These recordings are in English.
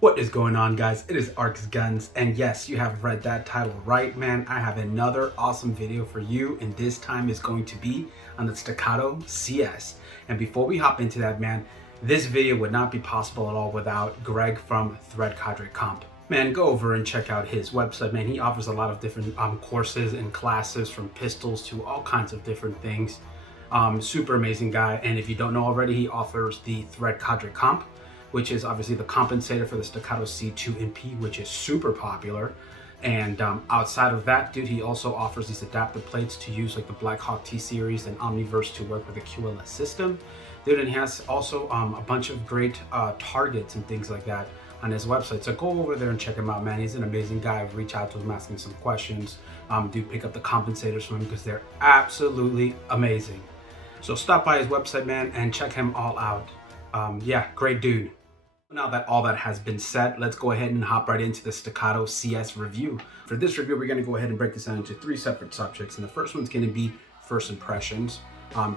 What is going on, guys? It is Arx Guns, and yes, you have read that title right, man. I have another awesome video for you, and this time is going to be on the Staccato CS. And before we hop into that, man, this video would not be possible at all without Greg from Threat Cadre Comp. Man, go over and check out his website, man. He offers a lot of different courses and classes, from pistols to all kinds of different things. Super amazing guy, and if you don't know already, he offers the Threat Cadre Comp, which is obviously the compensator for the Staccato C2MP, which is super popular. And outside of that, dude, he also offers these adapter plates to use, like the Black Hawk T-Series and Omniverse, to work with the QLS system. Dude, and he has also a bunch of great targets and things like that on his website. So go over there and check him out, man. He's an amazing guy. Reach out to him, ask him some questions. Do pick up the compensators from him because they're absolutely amazing. So stop by his website, man, and check him all out. Yeah, great dude. Now that all that has been said, let's go ahead and hop right into the Staccato CS review. For this review, we're going to go ahead and break this down into three separate subjects. And the first one's going to be first impressions.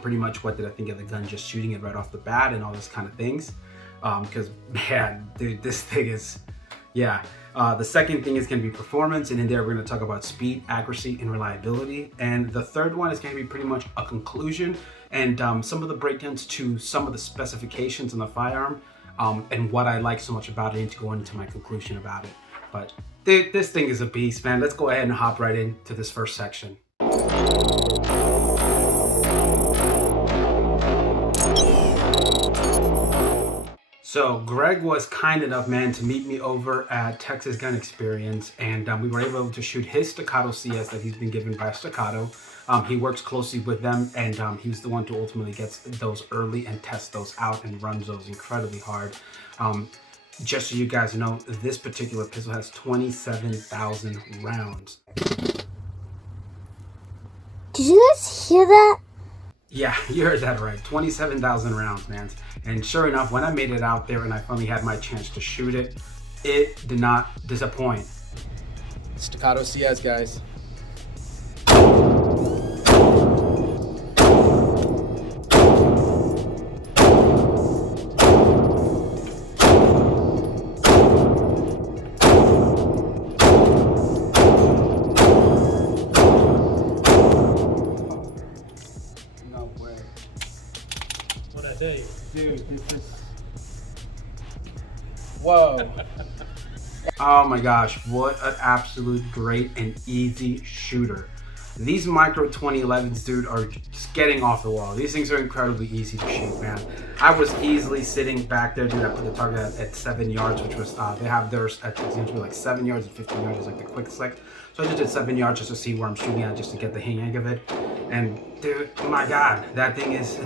Pretty much what did I think of the gun just shooting it right off the bat and all this kind of things. Because, man, dude, this thing is, yeah. The second thing is going to be performance, and in there we're going to talk about speed, accuracy, and reliability. And the third one is going to be pretty much a conclusion and some of the breakdowns to some of the specifications in the firearm. And what I like so much about it, and to go into my conclusion about it. But dude, this thing is a beast, man. Let's go ahead and hop right into this first section. So Greg was kind enough, man, to meet me over at Texas Gun Experience, and we were able to shoot his Staccato CS that he's been given by Staccato. He works closely with them, and he's the one who ultimately gets those early and tests those out and runs those incredibly hard. Just so you guys know, this particular pistol has 27,000 rounds. Did you guys hear that? Yeah, you heard that right. 27,000 rounds, man. And sure enough, when I made it out there and I finally had my chance to shoot it, it did not disappoint. Staccato CS, guys. Dude, this is... Whoa. Oh my gosh, what an absolute great and easy shooter. These Micro 2011s, dude, are just getting off the wall. These things are incredibly easy to shoot, man. I was easily sitting back there, dude. I put the target at 7 yards, which was, they have theirs at like 7 yards and 15 yards is like the quick select. So I just did 7 yards just to see where I'm shooting at, just to get the hang of it. And dude, my God, that thing is,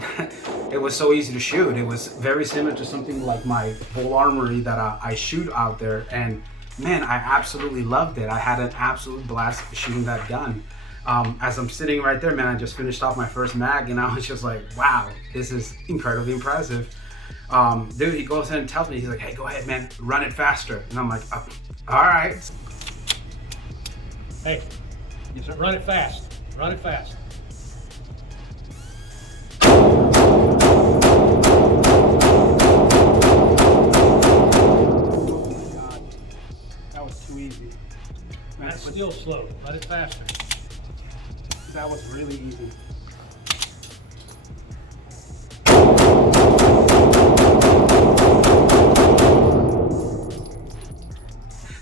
it was so easy to shoot. It was very similar to something like my full Armory that I shoot out there. And man, I absolutely loved it. I had an absolute blast shooting that gun. As I'm sitting right there, man, I just finished off my first mag, and I was just like, wow, this is incredibly impressive. Dude, he goes in and tells me, he's like, hey, go ahead, man, run it faster. And I'm like, oh, all right. Hey, yes, sir. Run it fast. Run it fast. Oh my God, that was too easy. Man, That's still slow. Let it faster. That was really easy.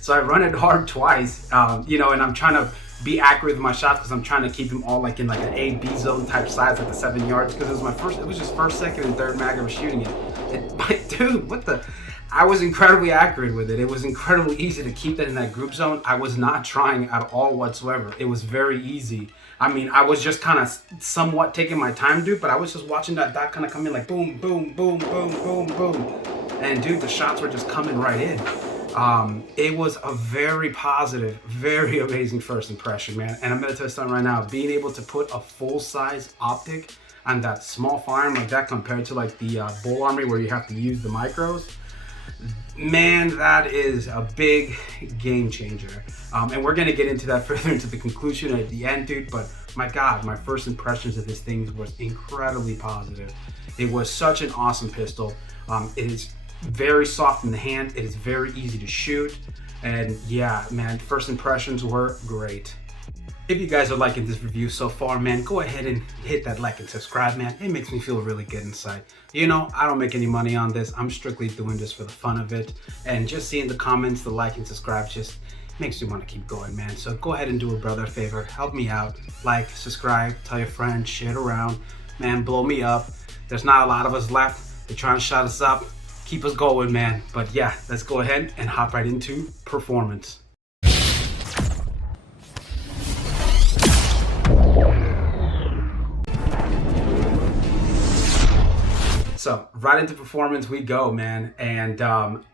So I run it hard twice, you know, and I'm trying to be accurate with my shots because I'm trying to keep them all like in like an A, B zone type size at the 7 yards, because it was just first, second, and third mag I was shooting it. But dude, what the? I was incredibly accurate with it. It was incredibly easy to keep that in that group zone. I was not trying at all whatsoever. It was very easy. I mean, I was just kind of somewhat taking my time, dude, but I was just watching that dot kind of come in like boom, boom, boom, boom, boom, boom. And dude, the shots were just coming right in. It was a very positive, very amazing first impression, man. And I'm gonna tell you something right now, being able to put a full-size optic on that small firearm like that compared to like the Bull Armory where you have to use the micros, man, that is a big game changer. And we're gonna get into that further into the conclusion at the end, dude, but my God, my first impressions of this thing was incredibly positive. It was such an awesome pistol. It is very soft in the hand. It is very easy to shoot. And yeah, man, first impressions were great. If you guys are liking this review so far, man, go ahead and hit that like and subscribe, man. It makes me feel really good inside. You know, I don't make any money on this. I'm strictly doing this for the fun of it. And just seeing the comments, the like and subscribe just makes you want to keep going, man. So go ahead and do a brother a favor. Help me out. Like, subscribe, tell your friends, share it around. Man, blow me up. There's not a lot of us left. They're trying to shut us up. Keep us going, man. But yeah, let's go ahead and hop right into performance. So right into performance we go, man. And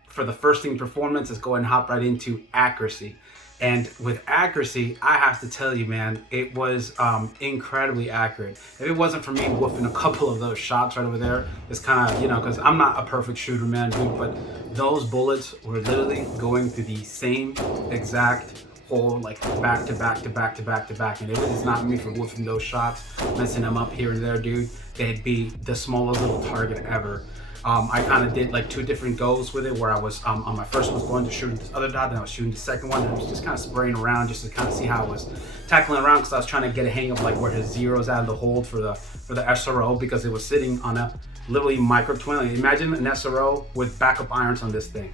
for the first thing, performance, let's go ahead and hop right into accuracy. And with accuracy, I have to tell you, man, it was incredibly accurate. If it wasn't for me woofing a couple of those shots right over there, it's kind of, you know, because I'm not a perfect shooter, man, dude, but those bullets were literally going through the same exact hole, like back to back to back to back to back. And if it is not me for woofing those shots, messing them up here and there, dude, they'd be the smallest little target ever. I kind of did like 2 different goes with it, where I was on my first one was going to shoot this other dot, then I was shooting the second one, and I was just kind of spraying around just to kind of see how I was tackling around, because I was trying to get a hang of like where his zeros out of the hold for the SRO, because it was sitting on a literally micro twin. Like, imagine an SRO with backup irons on this thing.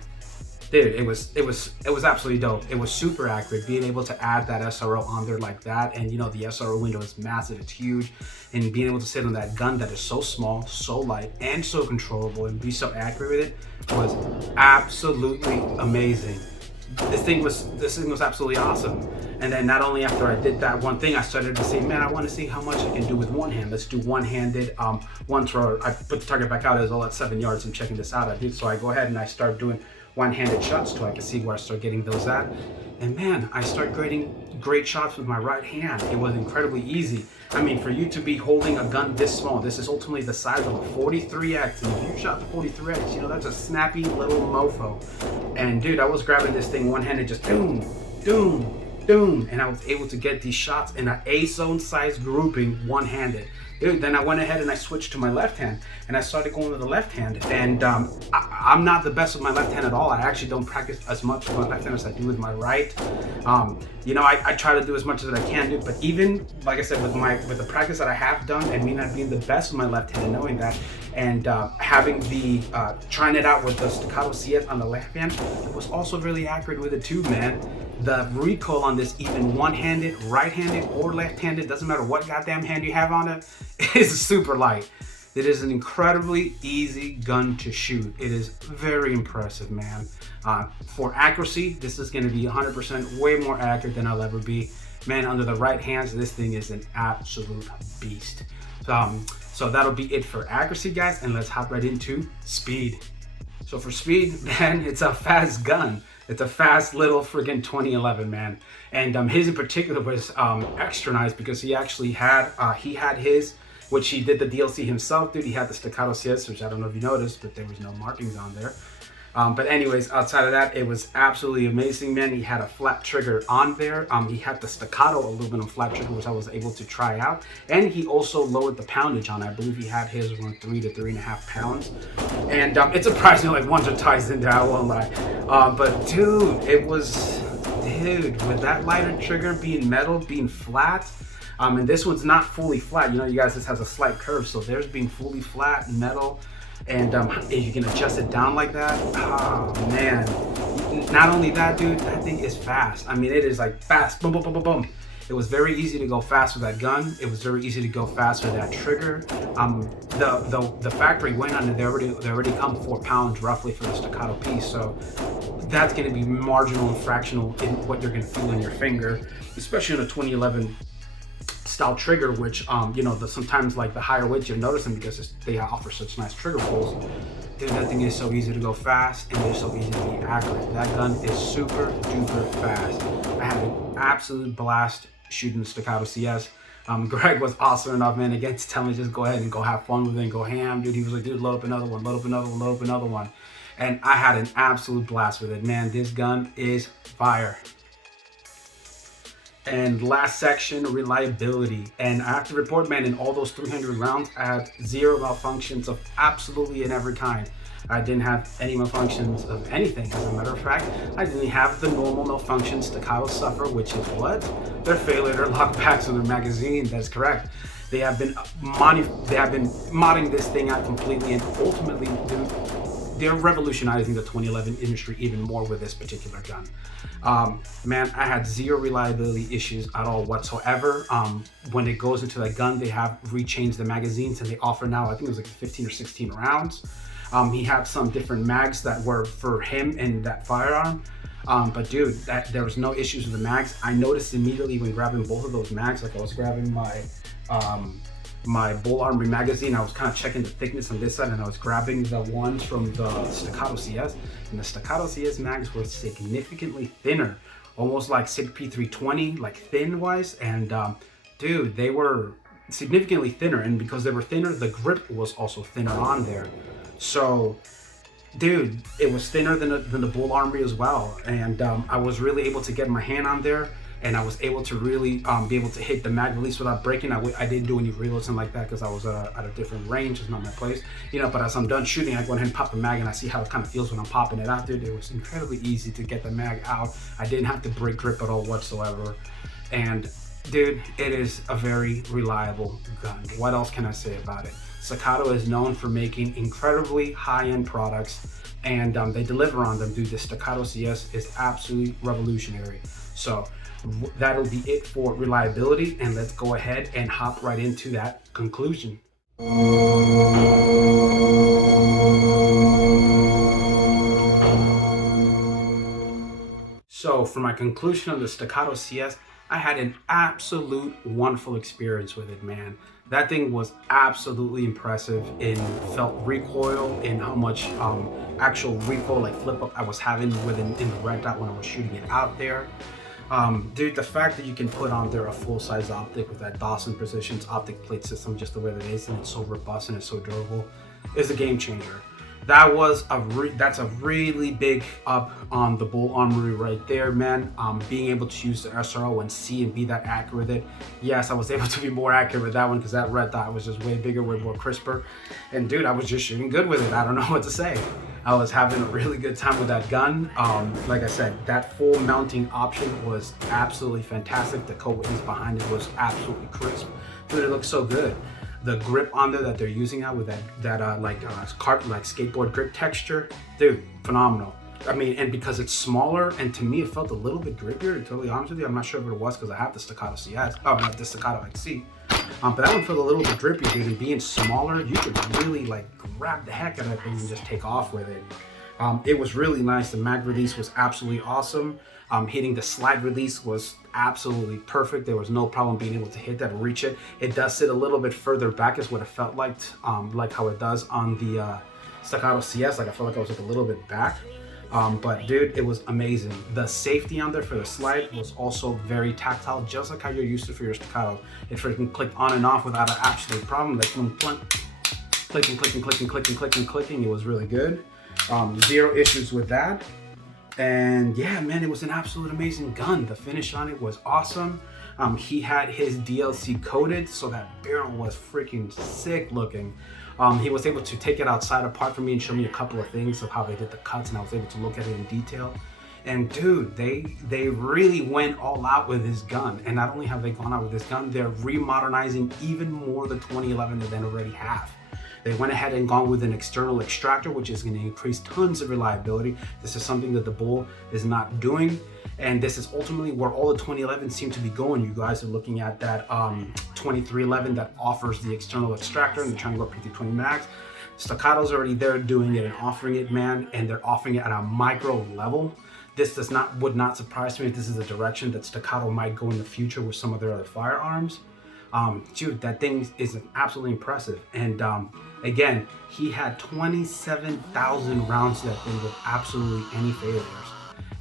Dude, it was absolutely dope. It was super accurate, being able to add that SRO on there like that. And you know, the SRO window is massive, it's huge. And being able to sit on that gun that is so small, so light, and so controllable, and be so accurate with it was absolutely amazing. This thing was absolutely awesome. And then not only after I did that one thing, I started to say, man, I want to see how much I can do with one hand. Let's do one-handed, one throw. I put the target back out. It was all at 7 yards. I'm checking this out. I did, so I go ahead and I start doing one-handed shots so I can see where I start getting those at. And man, I start getting great shots with my right hand. It was incredibly easy. I mean, for you to be holding a gun this small, this is ultimately the size of a 43X. And if you shot the 43X, you know, that's a snappy little mofo. And dude, I was grabbing this thing one-handed, just doom, doom, doom. And I was able to get these shots in an A-zone size grouping one-handed. Dude, then I went ahead and I switched to my left hand, and I started going with the left hand. And I'm not the best with my left hand at all. I actually don't practice as much with my left hand as I do with my right. You know, I try to do as much as I can do, but even like I said, with the practice that I have done, and me not being the best with my left hand, and knowing that, and having the trying it out with the Staccato CS on the left hand, it was also really accurate with it too, man. The recoil on this, even one-handed, right-handed, or left-handed, doesn't matter what goddamn hand you have on it, is super light. It is an incredibly easy gun to shoot. It is very impressive, man. For accuracy, this is going to be 100% way more accurate than I'll ever be. Man, under the right hands, this thing is an absolute beast. So that'll be it for accuracy, guys, and let's hop right into speed. So for speed, man, it's a fast gun. It's a fast little friggin' 2011, man. And his in particular was extra nice, because he actually had his, which he did the DLC himself, dude. He had the Staccato CS, which I don't know if you noticed, but there was no markings on there. But anyways, outside of that, it was absolutely amazing, man. He had a flat trigger on there. He had the Staccato aluminum flat trigger, which I was able to try out. And he also lowered the poundage on it. I believe he had his around 3 to 3.5 pounds. And it surprised me like once or twice in there, I won't lie. But dude, with that lighter trigger being metal, being flat, and this one's not fully flat. You know, you guys, this has a slight curve, so there's being fully flat metal. And if you can adjust it down like that, oh man. Not only that, dude, that thing is fast. I mean, it is like fast, boom, boom, boom, boom, boom. It was very easy to go fast with that gun. It was very easy to go fast with that trigger. The factory went on, and they already come 4 pounds roughly for the Staccato piece. So that's going to be marginal and fractional in what you're going to feel in your finger, especially in a 2011 style trigger, which you know, sometimes like the higher weights you'll notice them, because they offer such nice trigger pulls. Dude, that thing is so easy to go fast, and it's so easy to be accurate. That gun is super duper fast. I had an absolute blast shooting the Staccato CS. Greg was awesome enough, man, again, to tell me just go ahead and go have fun with it and go ham, dude. He was like, dude, load up another one, load up another one, load up another one. And I had an absolute blast with it, man. This gun is fire. And last section, reliability. And I have to report, man, in all those 300 rounds, I had 0 malfunctions of absolutely in every kind. I didn't have any malfunctions of anything. As a matter of fact, I didn't have the normal malfunctions Staccato suffer, which is what? Their failure to lock packs on their magazine. That's correct. They have been modding this thing out completely, and ultimately they're revolutionizing the 2011 industry even more with this particular gun. Man, I had zero reliability issues at all whatsoever. When it goes into that gun, they have rechanged the magazines, and they offer now, I think it was like 15 or 16 rounds. He had some different mags that were for him and that firearm. But dude, there was no issues with the mags. I noticed immediately when grabbing both of those mags, like I was grabbing my Bull Armory magazine, I was kind of checking the thickness on this side, and I was grabbing the ones from the Staccato CS, and the Staccato CS mags were significantly thinner, almost like SIG P320, like thin wise, and dude, they were significantly thinner, and because they were thinner, the grip was also thinner on there. So dude, it was thinner than the Bull Armory as well, and I was really able to get my hand on there, and I was able to really be able to hit the mag release without breaking. I didn't do any reloads and like that because I was at a different range. It's not my place, you know. But as I'm done shooting, I go ahead and pop the mag, and I see how it kind of feels when I'm popping it out. Dude, it was incredibly easy to get the mag out. I didn't have to break grip at all whatsoever, and dude, it is a very reliable gun. What else can I say about it? Staccato is known for making incredibly high-end products, and they deliver on them. Dude, the Staccato CS is absolutely revolutionary. So that'll be it for reliability, and let's go ahead and hop right into that conclusion. So for my conclusion on the Staccato CS, I had an absolute wonderful experience with it, man. That thing was absolutely impressive in felt recoil, in how much actual recoil, like flip up I was having in the red dot when I was shooting it out there. Dude, the fact that you can put on there a full-size optic with that Dawson Precision's optic plate system just the way that it is, and it's so robust and it's so durable, is a game changer. That's a really big up on the Bull Armory right there, man. Being able to use the SRO and see and be that accurate with it. Yes, I was able to be more accurate with that one because that red dot was just way bigger, way more crisper. And dude, I was just shooting good with it. I don't know what to say. I was having a really good time with that gun. Like I said, that full mounting option was absolutely fantastic. The code witness behind it was absolutely crisp. Dude, it looks so good. The grip on there that they're using out with that skateboard grip texture, dude, phenomenal. I mean, and because it's smaller, and to me it felt a little bit grippier, to be totally honest with you. I'm not sure if it was because I have the Staccato CS, not the Staccato XC. But that one felt a little bit grippier, dude, and being smaller, you could really like grab the heck out of that thing and just take off with it. It was really nice. The mag release was absolutely awesome. Hitting the slide release was absolutely perfect. There was no problem being able to hit that and reach it. It does sit a little bit further back is what it felt like how it does on the Staccato CS. Like I felt like I was like a little bit back. But dude, it was amazing. The safety on there for the slide was also very tactile, just like how you're used to for your Staccato. It freaking clicked on and off without an absolute problem. Like clicking, clicking. It was really good. Zero issues with that. And yeah, man, it was an absolute amazing gun. The finish on it was awesome. He had his DLC coated, so that barrel was freaking sick looking. He was able to take it outside apart from me and show me a couple of things of how they did the cuts, and I was able to look at it in detail. And dude, they really went all out with this gun. And not only have they gone out with this gun, they're remodernizing even more the 2011 than they already have. They went ahead and gone with an external extractor, which is going to increase tons of reliability. This is something that the Bull is not doing. And this is ultimately where all the 2011 seem to be going. You guys are looking at that 2311 that offers the external extractor, and they're trying to go P320 max. Staccato's already there doing it and offering it, man, and they're offering it at a micro level. This would not surprise me if this is the direction that Staccato might go in the future with some of their other firearms. Dude, that thing is absolutely impressive. And again, he had 27,000 rounds to that thing with absolutely any failures.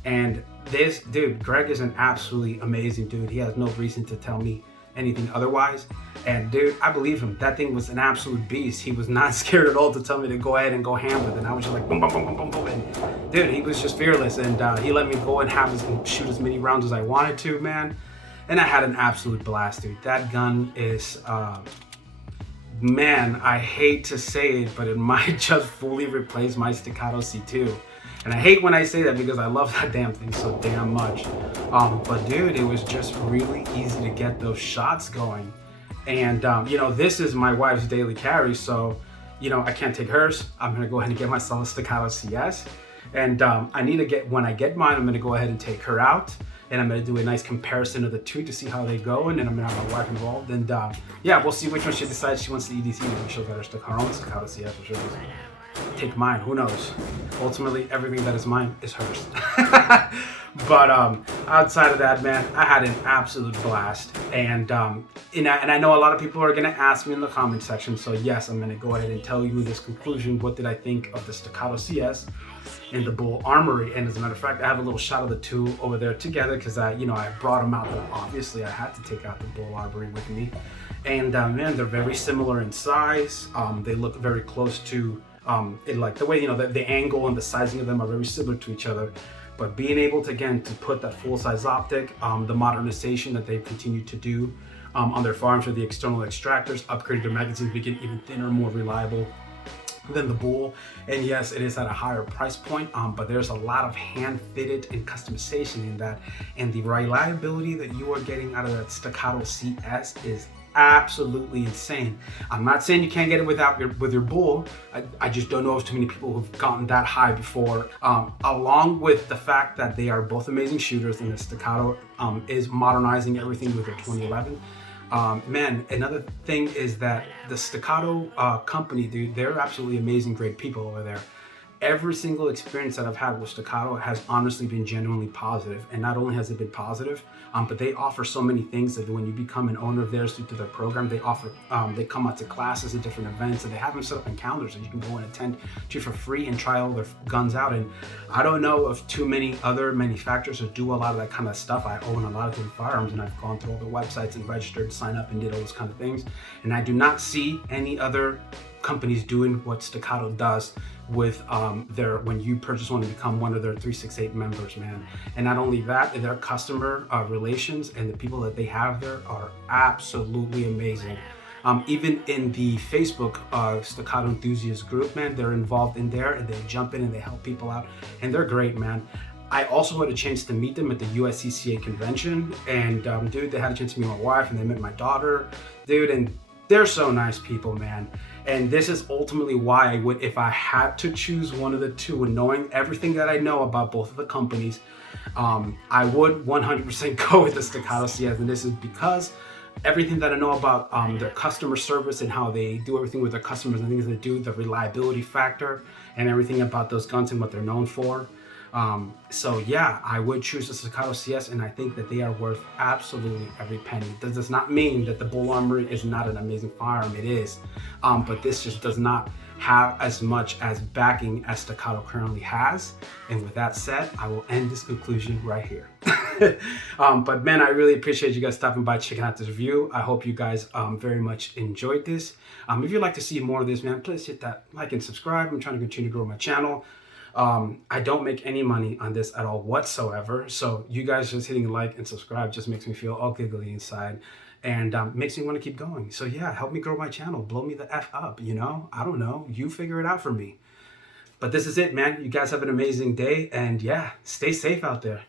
And this dude, Greg, is an absolutely amazing dude. He has no reason to tell me anything otherwise. And dude, I believe him. That thing was an absolute beast. He was not scared at all to tell me to go ahead and go ham with it. And I was just like boom, boom, boom, boom, boom, boom. And dude, he was just fearless. And he let me go and shoot as many rounds as I wanted to, man. And I had an absolute blast, dude. That gun is man, I hate to say it, but it might just fully replace my Staccato C2. And I hate when I say that because I love that damn thing so damn much. But dude, it was just really easy to get those shots going. And you know, this is my wife's daily carry, so you know, I can't take hers. I'm gonna go ahead and get myself a Staccato CS. And I need to get, when I get mine, I'm gonna go ahead and take her out. And I'm gonna do a nice comparison of the two to see how they go. And then I'm gonna have my wife involved. And yeah, we'll see which one she decides she wants to EDC. Maybe she'll get her own Staccato CS, or she'll just take mine, who knows? Ultimately, everything that is mine is hers. But outside of that, man, I had an absolute blast. And I know a lot of people are gonna ask me in the comment section, so yes, I'm gonna go ahead and tell you this conclusion. What did I think of the Staccato CS and the Bull Armory? And as a matter of fact, I have a little shot of the two over there together because I brought them out, but obviously I had to take out the Bull Armory with me. And man, they're very similar in size. They look very close to like the way, the angle and the sizing of them are very similar to each other. But being able to, again, to put that full-size optic, the modernization that they've continued to do on their farms with the external extractors, upgraded their magazines, making it even thinner, more reliable than the Bull. And yes, it is at a higher price point, but there's a lot of hand-fitted and customization in that. And the reliability that you are getting out of that Staccato CS is absolutely insane. I'm not saying you can't get it with your Bull. I just don't know of too many people who've gotten that high before. Along with the fact that they are both amazing shooters, and the Staccato is modernizing everything with their 2011. Man, another thing is that the Staccato company, dude, they're absolutely amazing, great people over there. Every single experience that I've had with Staccato has honestly been genuinely positive. And not only has it been positive, but they offer so many things that when you become an owner of theirs due to their program, they offer, they come out to classes at different events, and they have them set up in calendars that you can go and attend to for free and try all their guns out. And I don't know of too many other manufacturers who do a lot of that kind of stuff. I own a lot of different firearms, and I've gone through all the websites and registered, signed up, and did all those kind of things. And I do not see any other companies doing what Staccato does with when you purchase one and become one of their 368 members, man. And not only that, their customer relations and the people that they have there are absolutely amazing. Even in the Facebook Staccato enthusiast group, man, they're involved in there, and they jump in and they help people out, and they're great, man. I also had a chance to meet them at the USCCA convention, and dude, they had a chance to meet my wife, and they met my daughter, dude, and they're so nice people, man. And this is ultimately why I would, if I had to choose one of the two, and knowing everything that I know about both of the companies, I would 100% go with the Staccato CS. And this is because everything that I know about their customer service and how they do everything with their customers and things they do, the reliability factor, and everything about those guns and what they're known for. So yeah, I would choose the Staccato CS, and I think that they are worth absolutely every penny. This does not mean that the Bull Armory is not an amazing firearm. It is, but this just does not have as much as backing as Staccato currently has. And with that said, I will end this conclusion right here. But man, I really appreciate you guys stopping by, checking out this review. I hope you guys very much enjoyed this. If you'd like to see more of this, man, please hit that like and subscribe. I'm trying to continue to grow my channel. I don't make any money on this at all whatsoever. So you guys just hitting like and subscribe just makes me feel all giggly inside, and makes me want to keep going. So yeah, help me grow my channel, blow me the F up, I don't know, you figure it out for me. But this is it, man. You guys have an amazing day, and yeah, stay safe out there.